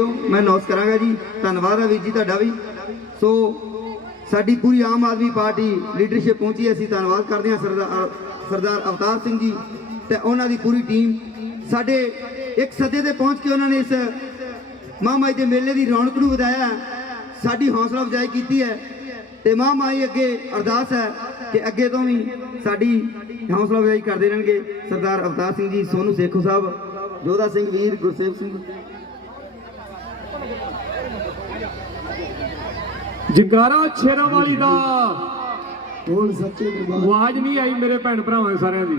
ਮੈਂ ਨੋਸ ਕਰਾਂਗਾ ਜੀ, ਧੰਨਵਾਦ ਹੈ ਵੀਰ ਜੀ ਤੁਹਾਡਾ ਵੀ। ਸੋ ਸਾਡੀ ਪੂਰੀ ਆਮ ਆਦਮੀ ਪਾਰਟੀ ਲੀਡਰਸ਼ਿਪ ਪਹੁੰਚੀ ਹੈ। ਅਸੀਂ ਧੰਨਵਾਦ ਕਰਦੇ ਹਾਂ ਸਰਦਾਰ ਸਰਦਾਰ ਅਵਤਾਰ ਸਿੰਘ ਜੀ ਤੇ ਉਹਨਾਂ ਦੀ ਪੂਰੀ ਟੀਮ ਸਾਡੇ ਇੱਕ ਸੱਦੇ ਤੇ ਪਹੁੰਚ ਕੇ ਉਹਨਾਂ ਨੇ ਇਸ ਮਹਾਮਾਈ ਦੇ ਮੇਲੇ ਦੀ ਰੌਣਕ ਨੂੰ ਵਧਾਇਆ ਸਾਡੀ ਹੌਸਲਾ ਅਫਜ਼ਾਈ ਕੀਤੀ ਹੈ ਤੇ ਮਹਾਮਾਈ ਅੱਗੇ ਅਰਦਾਸ ਹੈ ਕਿ ਅੱਗੇ ਤੋਂ ਵੀ ਸਾਡੀ ਹੌਸਲਾ ਅਫਜ਼ਾਈ ਕਰਦੇ ਰਹਿਣਗੇ। ਸਰਦਾਰ ਅਵਤਾਰ ਸਿੰਘ ਜੀ, ਸੋਨੂ ਸੇਖੋ ਸਾਹਿਬ, ਜੋਧਾ ਸਿੰਘ, ਵੀਰ ਗੁਰਸੇਵ ਸਿੰਘ। ਜਗਾਰਾ ਛੇਰਾ ਵਾਲੀ ਦਾ। ਬੋਲ ਸੱਚੇ ਦਰਬਾਰ ਆਵਾਜ਼ ਨਹੀਂ ਆਈ ਮੇਰੇ ਭੈਣ ਭਰਾਵਾਂ ਸਾਰਿਆਂ ਦੀ।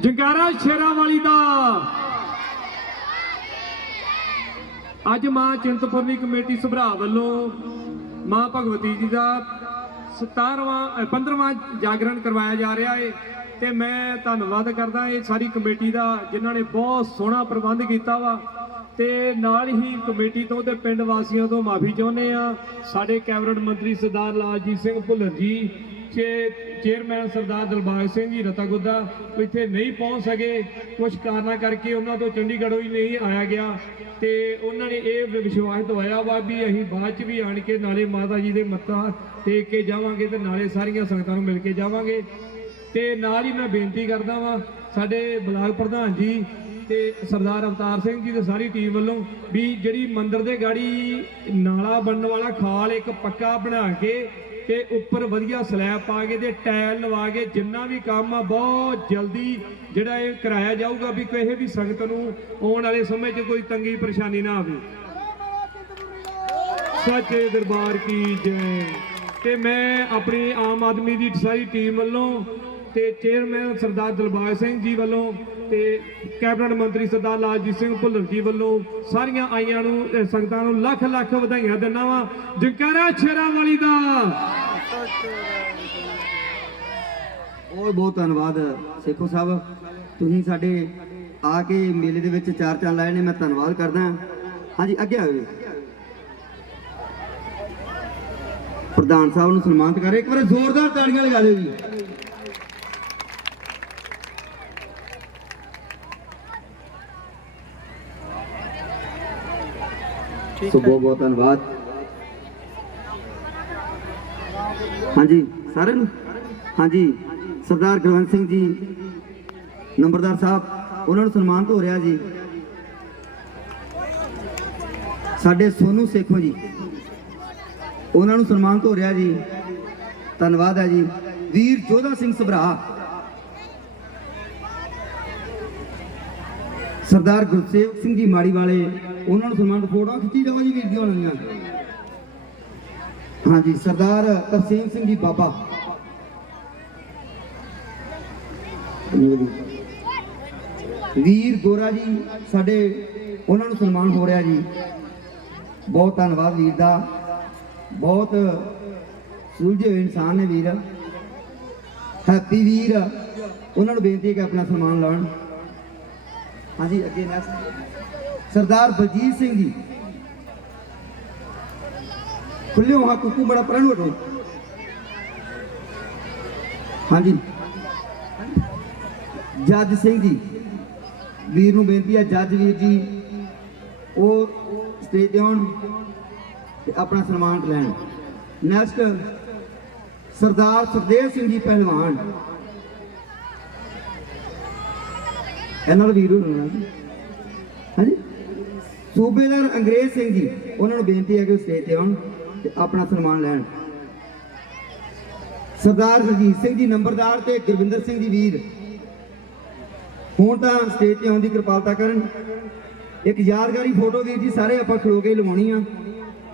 ਜਗਾਰਾ ਛੇਰਾ ਵਾਲੀ ਦਾ। ਅੱਜ ਮਾਂ ਚਿੰਤਪੁਰਨੀ ਕਮੇਟੀ ਸੁਭਰਾ ਵੱਲੋਂ ਮਾਂ ਭਗਵਤੀ ਜੀ ਦਾ 17ਵਾਂ ਅ, 15ਵਾਂ ਜਾਗਰਣ ਕਰਵਾਇਆ ਜਾ ਰਿਹਾ ਹੈ ਤੇ ਮੈਂ ਧੰਨਵਾਦ ਕਰਦਾ ਇਹ ਸਾਰੀ ਕਮੇਟੀ ਦਾ ਜਿਨ੍ਹਾਂ ਨੇ ਬਹੁਤ ਸੋਹਣਾ ਪ੍ਰਬੰਧ ਕੀਤਾ ਵਾ। ਤੇ ਨਾਲ ਹੀ ਕਮੇਟੀ ਤੋਂ ਤੇ ਪਿੰਡ ਵਾਸੀਆਂ ਤੋਂ ਮਾਫੀ ਚਾਹੁੰਦੇ ਆ ਸਾਡੇ ਕੈਬਨਿਟ ਮੰਤਰੀ ਸਰਦਾਰ ਲਾਲਜੀਤ ਸਿੰਘ ਭੁੱਲਰ ਜੀ, ਚੇ, ਚੇਅਰਮੈਨ ਸਰਦਾਰ ਦਲਬਾਗ ਸਿੰਘ ਜੀ ਰਤਾਗੁੱਦਾ ਇੱਥੇ ਨਹੀਂ ਪਹੁੰਚ ਸਕੇ। ਕੁਝ ਕਾਰਨਾਂ ਕਰਕੇ ਉਹਨਾਂ ਤੋਂ ਚੰਡੀਗੜ੍ਹੋਂ ਹੀ ਨਹੀਂ ਆਇਆ ਗਿਆ। ਤੇ ਉਹਨਾਂ ਨੇ ਇਹ ਵਿਸ਼ਵਾਸ ਦਵਾਇਆ ਵਾ ਵੀ ਅਸੀਂ ਬਾਅਦ ਚ ਵੀ ਆਣ ਕੇ ਨਾਲੇ ਮਾਤਾ ਜੀ ਦੇ ਮੱਥਾ ਟੇਕ ਕੇ ਜਾਵਾਂਗੇ ਤੇ ਨਾਲੇ ਸਾਰੀਆਂ ਸੰਗਤਾਂ ਨੂੰ ਮਿਲ ਕੇ ਜਾਵਾਂਗੇ। ਤੇ ਨਾਲ ਹੀ ਮੈਂ ਬੇਨਤੀ ਕਰਦਾ ਵਾਂ, ਸਾਡੇ ਬਲਾਕ ਪ੍ਰਧਾਨ ਜੀ ਤੇ ਸਰਦਾਰ ਅਵਤਾਰ ਸਿੰਘ ਜੀ ਤੇ ਸਾਰੀ ਟੀਮ ਵੱਲੋਂ ਵੀ ਜਿਹੜੀ ਮੰਦਿਰ ਦੇ ਗਾੜੀ ਨਾਲਾ ਬਣਨ ਵਾਲਾ ਖਾਲ ਇੱਕ ਪੱਕਾ ਬਣਾ ਕੇ ਤੇ ਉੱਪਰ ਵਧੀਆ ਸਲੈਬ ਪਾ ਕੇ ਤੇ ਟਾਇਲ ਲਵਾ ਕੇ ਜਿੰਨਾ ਵੀ ਕੰਮ ਆ, ਬਹੁਤ ਜਲਦੀ ਜਿਹੜਾ ਇਹ ਕਰਾਇਆ ਜਾਊਗਾ ਵੀ ਕਿਸੇ ਵੀ ਸੰਗਤ ਨੂੰ ਆਉਣ ਵਾਲੇ ਸਮੇਂ 'ਚ ਕੋਈ ਤੰਗੀ ਪਰੇਸ਼ਾਨੀ ਨਾ ਆਵੇ। ਸੱਚੇ ਦਰਬਾਰ ਕੀ ਜੈ। ਤੇ ਮੈਂ ਆਪਣੀ ਆਮ ਆਦਮੀ ਦੀ ਸਾਰੀ ਟੀਮ ਵੱਲੋਂ ਤੇ ਚੇਅਰਮੈਨ ਸਰਦਾਰ ਦਿਲਬਾਗ ਸਿੰਘ ਜੀ ਵੱਲੋਂ ਤੇ ਕੈਬਨਿਟ ਮੰਤਰੀ ਸਰਦਾਰ ਲਾਲਜੀਤ ਸਿੰਘ ਭੁੱਲਰ ਜੀ ਵੱਲੋਂ ਸਾਰੀਆਂ ਆਈਆਂ ਨੂੰ ਸੰਗਤਾਂ ਨੂੰ ਲੱਖ ਲੱਖ ਵਧਾਈਆਂ ਦਿੰਦਾ ਵਾਂ। ਜੰਕਾਰਾ ਛੇਰਾ ਵਾਲੀ ਦਾ। ਬਹੁਤ ਬਹੁਤ ਧੰਨਵਾਦ ਸੇਖੋ ਸਾਹਿਬ। ਤੁਸੀਂ ਸਾਡੇ ਆ ਕੇ ਮੇਲੇ ਦੇ ਵਿੱਚ ਚਾਰ ਚੰਨ ਲਾਏ ਨੇ, ਮੈਂ ਧੰਨਵਾਦ ਕਰਦਾ। ਹਾਂਜੀ, ਅੱਗੇ ਆਓ ਪ੍ਰਧਾਨ ਸਾਹਿਬ ਨੂੰ ਸਨਮਾਨਿਤ ਕਰੇ ਇੱਕ ਵਾਰ ਜ਼ੋਰਦਾਰ ਤਾੜੀਆਂ ਲਗਾ ਦਿਓ ਜੀ। ਸੋ ਬਹੁਤ ਬਹੁਤ ਧੰਨਵਾਦ। ਹਾਂਜੀ ਸਾਰਿਆਂ ਨੂੰ? ਹਾਂਜੀ ਸਰਦਾਰ ਗੁਰਵੰਤ ਸਿੰਘ ਜੀ ਨੰਬਰਦਾਰ ਸਾਹਿਬ ਉਹਨਾਂ ਨੂੰ ਸਨਮਾਨਿਤ ਹੋ ਰਿਹਾ ਜੀ। ਸਾਡੇ ਸੋਨੂ ਸੇਖੋ ਜੀ ਉਹਨਾਂ ਨੂੰ ਸਨਮਾਨਿਤ ਹੋ ਰਿਹਾ ਜੀ। ਧੰਨਵਾਦ ਹੈ ਜੀ। ਵੀਰ ਜੋਧਾ ਸਿੰਘ ਸਭਰਾ ਸਰਦਾਰ ਗੁਰਸੇਵ ਸਿੰਘ ਜੀ ਮਾੜੀ ਵਾਲੇ, ਉਹਨਾਂ ਨੂੰ ਸਨਮਾਨ ਫੋਟੋਆਂ ਖਿੱਚੀ ਜਾਓ ਜੀ ਵੀਰ ਜੀ ਉਹਨਾਂ ਦੀਆਂ ਹਾਂਜੀ, ਸਰਦਾਰ ਤਰਸੇਮ ਸਿੰਘ ਜੀ ਬਾਬਾ। ਵੀਰ ਗੋਰਾ ਜੀ, ਸਾਡੇ, ਉਹਨਾਂ ਨੂੰ ਸਨਮਾਨ ਹੋ ਰਿਹਾ ਜੀ। ਬਹੁਤ ਧੰਨਵਾਦ ਵੀਰ ਦਾ। ਬਹੁਤ ਸੁਲਝੇ ਹੋਏ ਇਨਸਾਨ ਨੇ ਵੀਰ। ਹੈਪੀ ਵੀਰ, ਉਹਨਾਂ ਨੂੰ ਬੇਨਤੀ ਹੈ ਕਿ ਆਪਣਾ ਸਨਮਾਨ ਲਾਉਣ। ਹਾਂਜੀ, ਅੱਗੇ ਨੈਕਸਟ ਸਰਦਾਰ ਬਲਜੀਤ ਸਿੰਘ ਜੀ। ਖੁੱਲਿਓ ਹਾਂ, ਕੁੱਕੂ ਬੜਾ ਪਰਨ ਵਟੋ ਹਾਂਜੀ। ਜੱਜ ਸਿੰਘ ਜੀ, ਵੀਰ ਨੂੰ ਬੇਨਤੀ ਹੈ ਜੱਜ ਵੀਰ ਜੀ, ਉਹ ਸਟੇਜ ਤੇ ਆਉਣ ਤੇ ਆਪਣਾ ਸਨਮਾਨ ਲੈਣ। ਨੈਕਸਟ ਸਰਦਾਰ ਸੁਖਦੇਵ ਸਿੰਘ ਜੀ, ਪਹਿਲਵਾਨ। ਇਹਨਾਂ ਦਾ ਵੀਰ ਹੋਣਾ। ਹਾਂਜੀ? ਸੂਬੇਦਾਰ ਅੰਗਰੇਜ਼ ਸਿੰਘ ਜੀ ਉਹਨਾਂ ਨੂੰ ਬੇਨਤੀ ਹੈ ਕਿ ਉਹ ਸਟੇਜ ਤੇ ਆਉਣ ਤੇ ਆਪਣਾ ਸਨਮਾਨ ਲੈਣ। ਸਰਦਾਰ ਰਜੀਤ ਸਿੰਘ ਜੀ ਨੰਬਰਦਾਰ ਤੇ ਗੁਰਵਿੰਦਰ ਸਿੰਘ ਜੀ ਵੀਰ। ਹੁਣ ਤਾਂ ਸਟੇਜ ਤੇ ਆਉਣ ਦੀ ਕਿਰਪਾਲਤਾ ਕਰਨ। ਇੱਕ ਯਾਦਗਾਰੀ ਫੋਟੋ ਵੀਰ ਜੀ ਸਾਰੇ ਆਪਾਂ ਖਲੋ ਕੇ ਲਵਾਉਣੀ ਆ।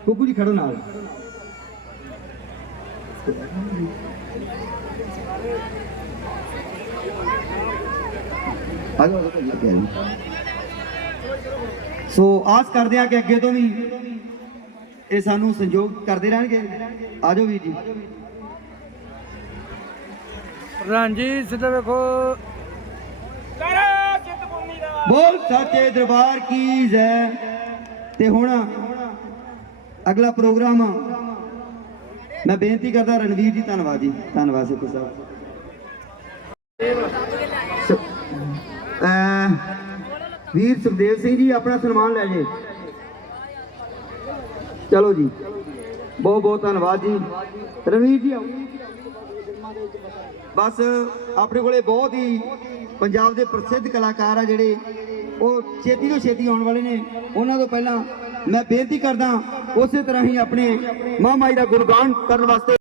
ਕੁੱਕੂ ਜੀ ਖੜੋ ਨਾਲ। ਆ ਜਾਓ, ਆ ਜਾਓ ਭਾਈ, ਅੱਗੇ ਆ ਜਾਓ। ਸੋ ਆਸ ਕਰਦੇ ਆ ਕਿ ਅੱਗੇ ਤੋਂ ਵੀ ਇਹ ਸਾਨੂੰ ਸੰਯੋਗ ਕਰਦੇ ਰਹਿਣਗੇ। ਆ ਜਾਓ ਵੀਰ ਜੀ। ਪ੍ਰਧਾਨ ਜੀ ਸਿੱਧਾ ਵੇਖੋ। ਬੋਲ ਸਾਚੇ ਦਰਬਾਰ ਕੀ ਜੈ। ਤੇ ਹੁਣ ਅਗਲਾ ਪ੍ਰੋਗਰਾਮ ਮੈਂ ਬੇਨਤੀ ਕਰਦਾ ਰਣਵੀਰ ਜੀ ਧੰਨਵਾਦ ਜੀ। ਧੰਨਵਾਦ ਸਿੱਖੋ ਸਾਹਿਬ। ਵੀਰ ਸੁਖਦੇਵ ਸਿੰਘ ਜੀ, ਆਪਣਾ ਸਨਮਾਨ ਲੈ ਜੇ। ਚਲੋ ਜੀ। ਬਹੁਤ ਬਹੁਤ ਧੰਨਵਾਦ ਜੀ। ਰਣਵੀਰ ਜੀ ਆਓ। ਬਸ ਆਪਣੇ ਕੋਲੇ ਬਹੁਤ ਹੀ ਪੰਜਾਬ ਦੇ ਪ੍ਰਸਿੱਧ ਕਲਾਕਾਰ ਆ ਜਿਹੜੇ, ਉਹ ਛੇਤੀ ਤੋਂ ਛੇਤੀ ਆਉਣ ਵਾਲੇ ਨੇ। ਉਹਨਾਂ ਤੋਂ ਪਹਿਲਾਂ ਮੈਂ ਬੇਨਤੀ ਕਰਦਾ, ਉਸੇ ਤਰ੍ਹਾਂ ਹੀ ਆਪਣੇ ਮਹਾਮਾਈ ਦਾ ਗੁਣਗਾਨ ਕਰਨ ਵਾਸਤੇ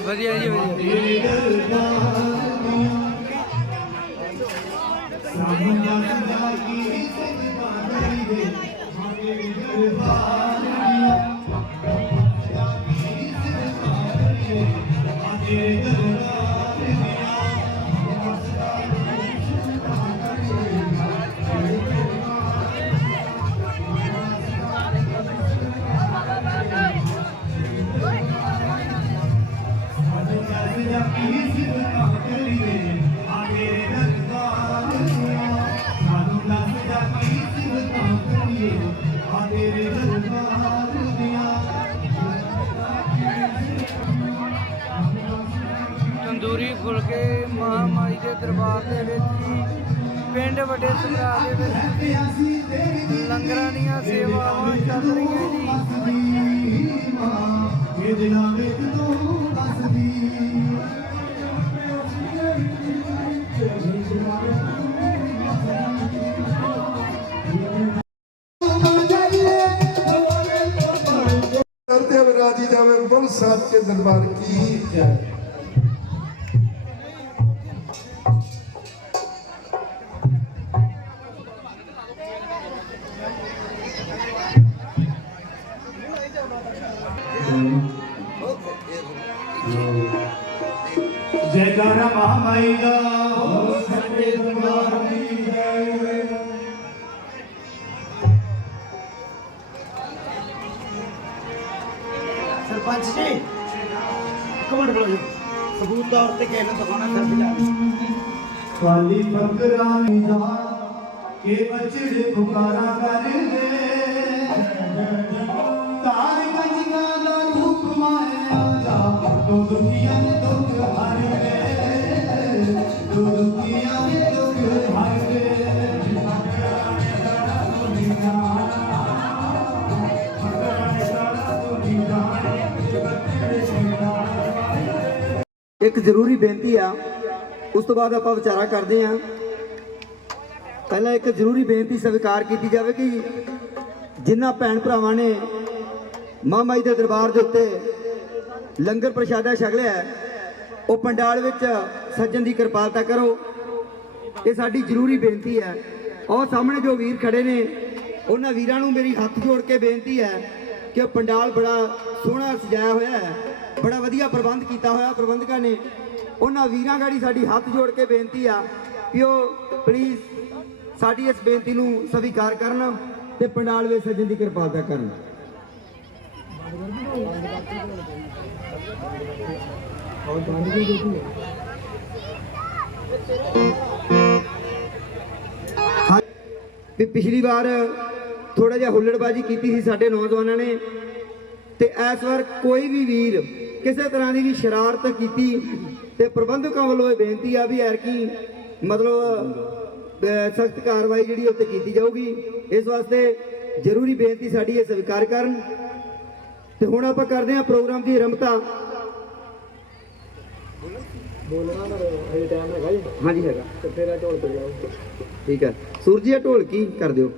ਵਧੀਆ ਜੀ ਵਧੀਆ। ਤੰਦੂਰੀ ਫੁਲਕੇ ਮਹਾਮਾਈ ਦੇ ਦਰਬਾਰ ਦੇ ਵਿੱਚ ਜੀ ਪਿੰਡ ਵੱਡੇ ਸਮਰਾ ਦੇ ਵਿੱਚ ਲੰਗਰਾਂ ਦੀਆਂ ਸੇਵਾਵਾਂ ਚੱਲ ਰਹੀਆਂ ਜੀ करते हुए राजी जावे बोल साहब के दरबार की जय ਜੈਕਾਰਾ ਸਰਪੰਚ ਜੀ ਕਮੈਂਟ ਕਰੋ ਜੀ। ਸਬੂਤ ਤੌਰ ਤੇ ਕਿਸੇ ਨੂੰ ਦਿਖਾਉਣਾ ਸਿਰਫ ਜਾ ਖਾਲੀ ਫਕਰਾਂ ਨਹੀਂ ਜਾ ਕੇ ਬਚੜੇ ਪੁਕਾਰਾ ਕਰਦੇ। ਤਾਰ ਕੰਜੀਆਂ ਦਾ ਰੂਪ ਮਾਇਆ ਜਾ। ਤੋ ਦੁਨੀਆ ਦੇ ਦੁੱਖ ਹਰ। ਗਏ ਤੋ ਦੁਨੀਆ ਦੇ ਇੱਕ ਜ਼ਰੂਰੀ ਬੇਨਤੀ ਆ, ਉਸ ਤੋਂ ਬਾਅਦ ਆਪਾਂ ਵਿਚਾਰਾ ਕਰਦੇ ਆ ਪਹਿਲਾਂ ਇੱਕ ਜ਼ਰੂਰੀ ਬੇਨਤੀ ਸਵੀਕਾਰ ਕੀਤੀ ਜਾਵੇ ਕਿ ਜਿਨ੍ਹਾਂ ਭੈਣ ਭਰਾਵਾਂ ਨੇ ਮਹਾਮਾਈ ਦੇ ਦਰਬਾਰ ਦੇ ਉੱਤੇ ਲੰਗਰ ਪ੍ਰਸ਼ਾਦਾ ਛਕ ਲਿਆ ਉਹ ਪੰਡਾਲ ਵਿੱਚ ਸੱਜਣ ਦੀ ਕਿਰਪਾਲਤਾ ਕਰੋ। ਇਹ ਸਾਡੀ ਜ਼ਰੂਰੀ ਬੇਨਤੀ ਹੈ। ਉਹ ਸਾਹਮਣੇ ਜੋ ਵੀਰ ਖੜੇ ਨੇ, ਉਹਨਾਂ ਵੀਰਾਂ ਨੂੰ ਮੇਰੀ ਹੱਥ ਜੋੜ ਕੇ ਬੇਨਤੀ ਹੈ ਕਿ ਉਹ ਪੰਡਾਲ ਬੜਾ ਸੋਹਣਾ ਸਜਾਇਆ ਹੋਇਆ ਹੈ। ਬੜਾ ਵਧੀਆ ਪ੍ਰਬੰਧ ਕੀਤਾ ਹੋਇਆ ਪ੍ਰਬੰਧਕਾਂ ਨੇ। ਉਹਨਾਂ ਵੀਰਾਂ ਗਾੜੀ ਸਾਡੀ ਹੱਥ ਜੋੜ ਕੇ ਬੇਨਤੀ ਆ ਕਿ ਉਹ ਪਲੀਜ਼ ਸਾਡੀ ਇਸ ਬੇਨਤੀ ਨੂੰ ਸਵੀਕਾਰ ਕਰਨ ਤੇ ਪੰਡਾਲ ਵਿੱਚ ਸੱਜਣ ਦੀ ਕਿਰਪਾਲਤਾ ਕਰਨ। ਹਾਂ, ਵੀ ਪਿਛਲੀ ਵਾਰ ਥੋੜਾ ਜਿਹਾ ਹੁੱਲੜਬਾਜੀ ਕੀਤੀ ਸੀ ਸਾਡੇ ਨੌਜਵਾਨਾਂ ਨੇ ਤੇ ਇਸ ਵਾਰ ਕੋਈ ਵੀ ਵੀਰ ਕਿਸੇ ਤਰ੍ਹਾਂ ਦੀ ਵੀ ਸ਼ਰਾਰਤ ਕੀਤੀ ਤੇ ਪ੍ਰਬੰਧਕਾਂ ਵੱਲੋਂ ਇਹ ਬੇਨਤੀ ਆ ਵੀ ਯਾਰ ਕੀ ਮਤਲਬ ਸਖਤ ਕਾਰਵਾਈ ਜਿਹੜੀ ਉੱਤੇ ਕੀਤੀ ਜਾਊਗੀ। ਇਸ ਵਾਸਤੇ ਜ਼ਰੂਰੀ ਬੇਨਤੀ ਸਾਡੀ ਇਹ ਸਵੀਕਾਰ ਕਰਨ। ਤੇ ਹੁਣ ਆਪਾਂ ਕਰਦੇ ਹਾਂ ਪ੍ਰੋਗਰਾਮ ਦੀ ਆਰੰਭਤਾ। ਹਾਂਜੀ ਹੈਗਾ। ਤੇ ਤੇਰਾ ਢੋਲ ਤੇ ਜਾਓ। ਠੀਕ ਹੈ। ਸੂਰਜੀ ਇਹ ਢੋਲ ਕੀ ਕਰ ਦਿਓ